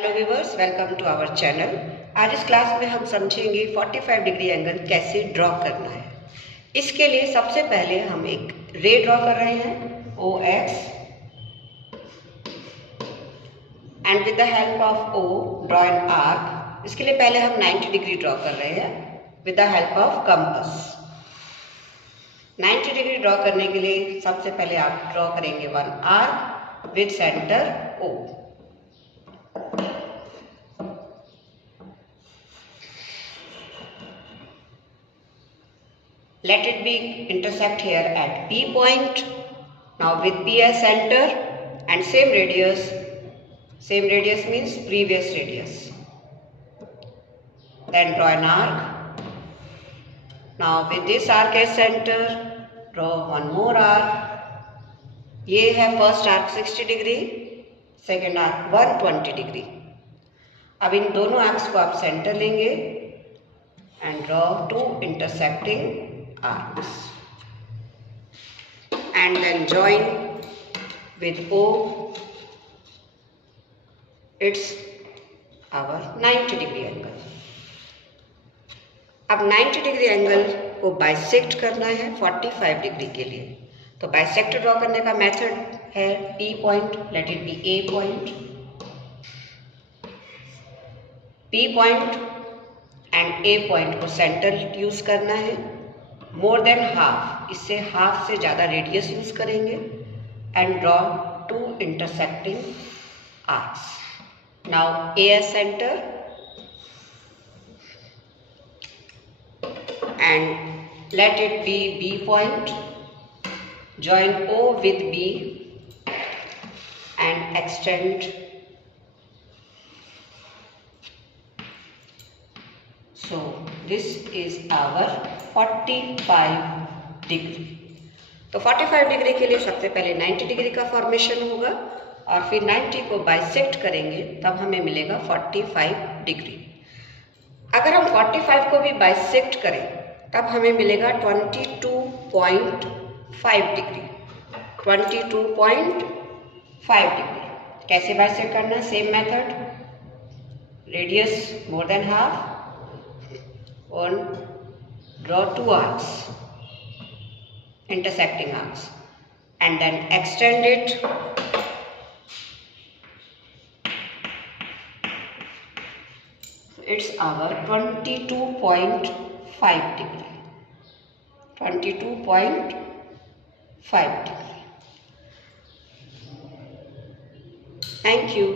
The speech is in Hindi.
Hello viewers, welcome to our channel. आज इस क्लास में हम समझेंगे 45 डिग्री एंगल कैसे ड्रॉ करना है। इसके लिए सबसे पहले हम एक रे ड्रॉ कर रहे हैं O X, and with the help of O draw an arc. इसके लिए पहले हम 90 डिग्री ड्रॉ कर रहे हैं with the help of compass. 90 degree draw करने के लिए सबसे पहले आप ड्रॉ करेंगे one arc with centre O. Let it be intersect here at P point. Now with P as center and same radius means previous radius. Then draw an arc. Now with this arc as center, draw one more arc. ये है first arc 60 degree, second arc 120 degree. अब इन दोनों आर्क्स को आप सेंटर लेंगे and draw two intersecting arcs and then join with O. It's our 90 degree angle. अब 90 डिग्री एंगल को बाइसेक्ट करना है 45 डिग्री के लिए। तो बाइसेक्ट ड्रॉ करने का मेथड है P point, let it be A point, P point and A point को सेंटर यूज करना है। मोर देन हाफ, इससे हाफ से ज़्यादा रेडियस यूज करेंगे and draw two intersecting arcs. Now as centre and let it be B point, join O with B and extend. So this is our 45 degree. तो 45 डिग्री के लिए सबसे पहले 90 डिग्री का फॉर्मेशन होगा और फिर 90 को बाइसेक्ट करेंगे, तब हमें मिलेगा 45 डिग्री। अगर हम 45 को भी बाइसेक्ट करें तब हमें मिलेगा 22.5 डिग्री। 22.5 डिग्री कैसे बाइसेक्ट करना? Same method, radius more than half, on draw two arcs, intersecting arcs, and then extend it. It's our 22.5 degree. 22.5 degree. Thank you.